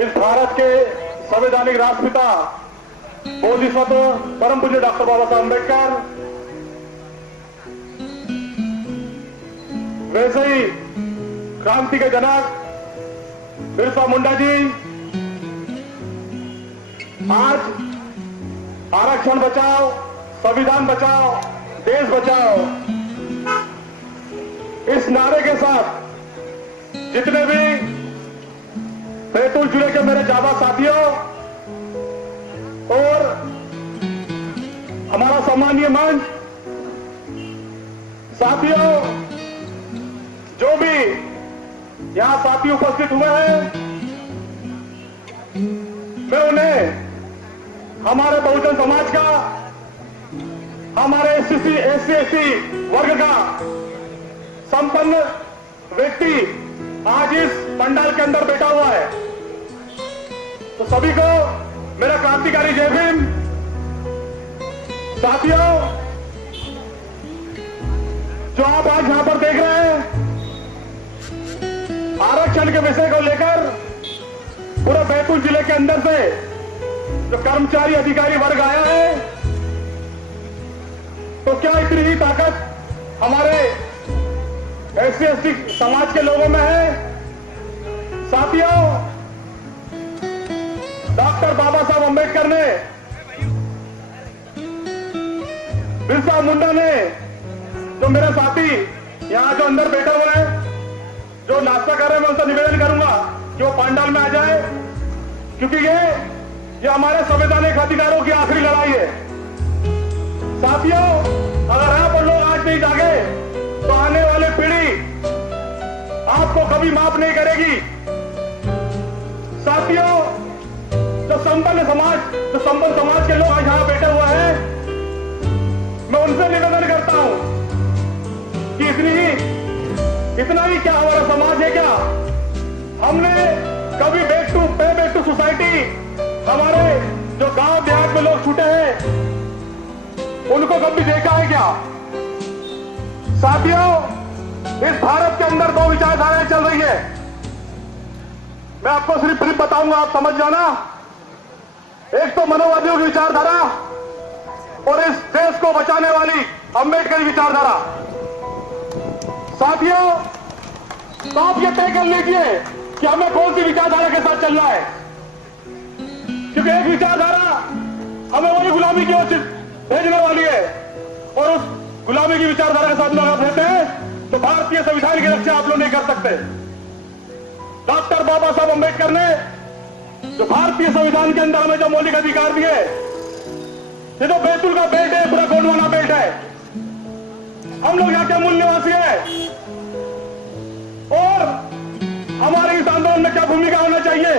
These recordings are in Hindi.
इस भारत के संवैधानिक राष्ट्रपिता बोधिसत्व परम पूज्य डॉक्टर बाबा साहब अम्बेडकर, वैसे ही क्रांति के जनक बिरसा मुंडा जी आज आरक्षण बचाओ, संविधान बचाओ, देश बचाओ इस नारे के साथ जितने भी बैतूल जिले के मेरे जाबा साथियों और हमारा सम्मानीय मंच साथियों, जो भी यहां साथी उपस्थित हुए हैं, मैं उन्हें हमारे बहुजन समाज का, हमारे एससी वर्ग का संपन्न व्यक्ति आज इस पंडाल के अंदर बैठा हुआ है, तो सभी को मेरा क्रांतिकारी जय भीम। साथियों, जो आप आज यहां पर देख रहे हैं, आरक्षण के विषय को लेकर पूरे बैतूल जिले के अंदर से जो कर्मचारी अधिकारी वर्ग आया है, तो क्या इतनी ही ताकत हमारे एससी समाज के लोगों में है? साथियों, डॉक्टर बाबा साहब अम्बेडकर ने, बिरसा मुंडा ने, जो मेरे साथी यहां जो अंदर बैठे हुए हैं, जो नाश्ता कर रहे हैं, मैं उनसे निवेदन करूंगा कि वो पंडाल में आ जाए, क्योंकि ये हमारे संवैधानिक अधिकारों की आखिरी लड़ाई है। साथियों, अगर यहाँ पर लोग आज नहीं जागे तो आने वाली पीढ़ी आपको कभी माफ नहीं करेगी। साथियों, जो संपन्न समाज के लोग आज यहां बैठे हुए हैं, मैं उनसे निवेदन करता हूं कि इतना ही क्या हमारा समाज है? क्या हमने कभी बैक टू सोसाइटी, हमारे जो गांव देहात में लोग छूटे हैं, उनको कभी देखा है क्या? साथियों, इस भारत के अंदर दो विचारधाराएं चल रही है। मैं आपको सिर्फ बताऊंगा, आप समझ जाना। एक तो मनोवादियों की विचारधारा और इस देश को बचाने वाली अम्बेडकरी विचारधारा। साथियों, तो आप ये तय कर लीजिए कि हमें कौन सी विचारधारा के साथ चलना है, क्योंकि एक विचारधारा हमें वही गुलामी की ओर भेजने वाली है, और उस गुलामी की विचारधारा के साथ लोग आप रहते हैं तो भारतीय संविधान की रक्षा आप लोग नहीं कर सकते। डॉक्टर बाबा साहब अम्बेडकर ने जो भारतीय संविधान के अंदर हमें जो मौलिक अधिकार दिए, ये जो बैतूल का बेल्ट है, पूरा गोंडवाना बेल्ट है, हम लोग यहाँ के मूल निवासी है, और हमारे इस आंदोलन में क्या भूमिका होना चाहिए?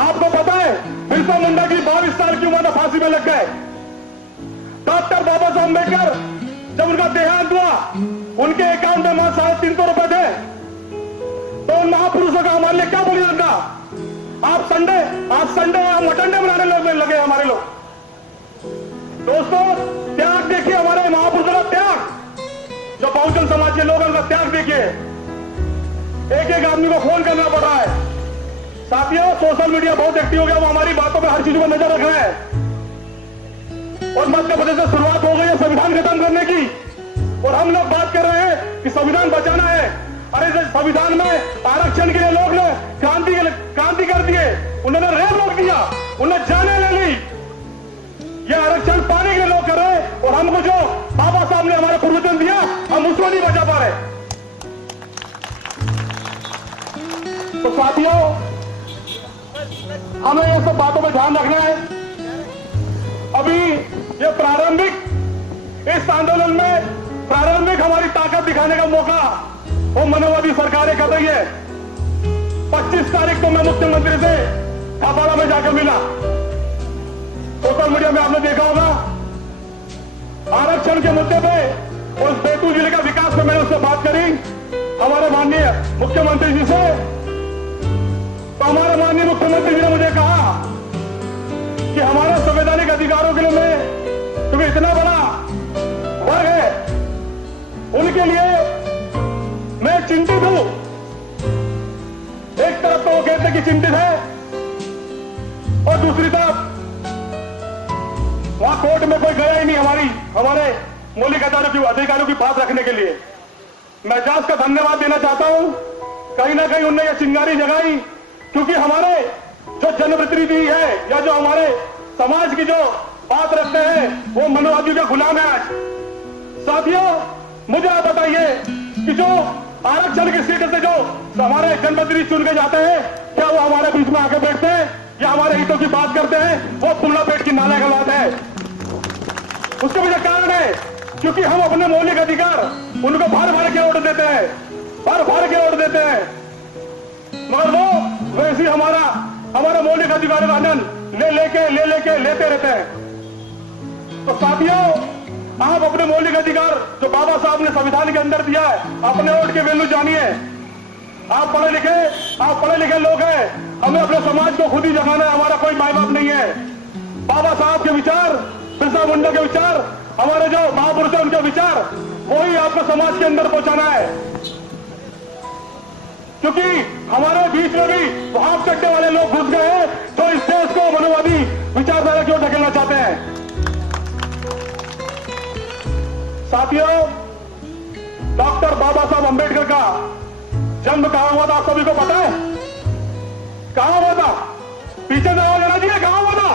आपको पता है, बिरसा मुंडा की 22 साल की उम्र में फांसी में लग गए। डॉक्टर बाबा साहब अम्बेडकर जब उनका देहांत हुआ, उनके अकाउंट में मात्र 350 रुपए थे, तो उन महापुरुषों का हमारे लिए क्या बलिदान था? आज संडे हम मटन डे बनाने लगे हमारे लोग। दोस्तों, त्याग देखिए, हमारे महापुरुषों का त्याग, जो बहुजन समाज के लोग हैं उनका त्याग देखिए। एक आदमी को फोन करना पड़ रहा है। साथियों, सोशल मीडिया बहुत एक्टिव हो गया, वो हमारी बातों पे हर चीज पर नजर रख रहे हैं, और मध्य प्रदेश से शुरुआत हो गई है संविधान खत्म करने की, और हम लोग बात कर रहे हैं कि संविधान बचाना है। अरे संविधान में आरक्षण के लिए लोग ने क्रांति कर दिए, उन्होंने रेल रोक दिया, उन्होंने जाने ले ली। ये आरक्षण पाने के लिए लोग कर रहे हैं, और हमको जो बाबा साहब ने हमारे पूर्वजन दिया, हम उसको नहीं बचा पा रहे। तो साथियों, हमें ये सब बातों पर ध्यान रखना है। अभी ये इस आंदोलन में प्रारंभिक हमारी ताकत दिखाने का मौका वो मनोवादी सरकारें कर रही है। 25 तारीख को मैं मुख्यमंत्री से थापाड़ा में जाकर मिला। सोशल मीडिया में आपने देखा होगा, आरक्षण के मुद्दे पे और बैतूल जिले का विकास में मैंने उससे बात करी हमारे माननीय मुख्यमंत्री जी से। तो हमारे माननीय मुख्यमंत्री जी ने मुझे कहा कि हमारे संवैधानिक अधिकारों के लिए मैं, क्योंकि इतना बड़ा वर्ग है, उनके लिए मैं चिंतित हूं। एक तरफ तो वो कहते कि चिंतित है, और दूसरी तरफ वहां कोर्ट में कोई गया ही नहीं हमारे मौलिक अधिकारों की बात रखने के लिए। मैं जांच का धन्यवाद देना चाहता हूं। कहीं ना कहीं उनने ये चिंगारी जगाई, क्योंकि हमारे जो जनप्रतिनिधि है या जो हमारे समाज की जो बात रखते हैं वो मनोवादियों के गुलाम है आज। साथियों, मुझे आप बताइए कि जो आरक्षण की सीट से जो हमारे जनप्रतिनिधि चुन के जाते हैं, क्या वो हमारे बीच में आके बैठते हैं या हमारे हितों की बात करते हैं? वो पुल्ला पेट की नाले का बात है। उसके पीछे कारण है क्योंकि हम अपने मौलिक अधिकार उनको भर के वोट देते हैं, भर के वोट देते हैं, मगर वो वैसे ही हमारा मौलिक अधिकारों का आनंद लेके लेते रहते हैं। तो साथियों, आप अपने मौलिक अधिकार जो बाबा साहब ने संविधान के अंदर दिया है, अपने वोट के वैल्यू जानिए। आप पढ़े लिखे लोग हैं, हमें अपने समाज को खुद ही जगाना है, हमारा कोई माई बाप नहीं है। बाबा साहब के विचार, बिरसा मुंडा के विचार, हमारे जो महापुरुष है उनके विचार, वही आपको समाज के अंदर पहुंचाना है। क्योंकि हमारे बीच में भी वहां चट्टे वाले लोग घुस गए हैं जो इस देश को मनोवादी विचारधारा की ओर ढकेलना चाहते हैं। साथियों, डॉक्टर बाबा साहब अंबेडकर का जन्म कहां हुआ था? आप सभी को पता है कहां हुआ था? पीछे से आवाज आना चाहिए, कहां हुआ था?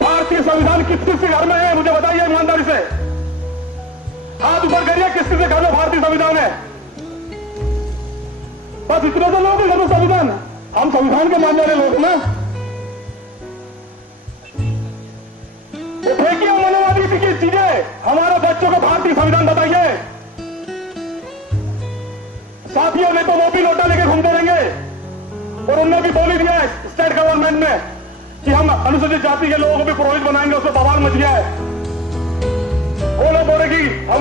भारतीय संविधान किस घर में है? मुझे बताइए ईमानदारी से, हाथ ऊपर करिए, किस घर में भारतीय संविधान है? बस इतने तो लोग हैं घर में संविधान। हम संविधान के मानने वाले लोग ना, फेंकिए मनोवादी की चीजें, हमारे बच्चों को भारतीय संविधान बताइए। साथियों ने तो वो भी लोटा लेके घूमते रहेंगे और उन्होंने भी बोल ही दिया है स्टेट गवर्नमेंट में कि हम अनुसूचित जाति के लोगों को भी पुरोहित बनाएंगे। उसमें बवाल मच गया है। वो लोग बोले कि हम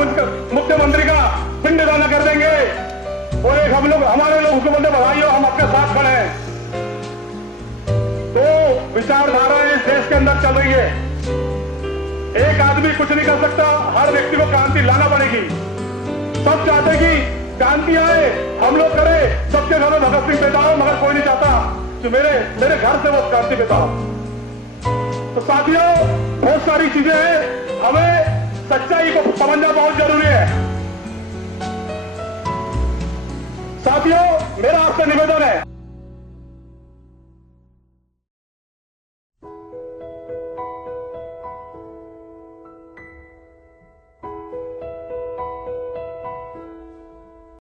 मुख्यमंत्री का पिंड दान कर देंगे और एक हमारे लोग उसको बोलते बधाई हो, हम आपके साथ खड़े हैं। तो विचारधारा इस देश के अंदर चल रही है। एक आदमी कुछ नहीं कर सकता, हर व्यक्ति को क्रांति लाना पड़ेगी। सब चाहते कि क्रांति आए, हम लोग करें, सबके घर में भगत सिंह पैदा हो, मगर कोई नहीं चाहता कि मेरे घर से वो क्रांति पैदा हो। तो साथियों, बहुत सारी चीजें हैं, हमें सच्चाई को समझना बहुत जरूरी है। साथियों, मेरा आपसे निवेदन है,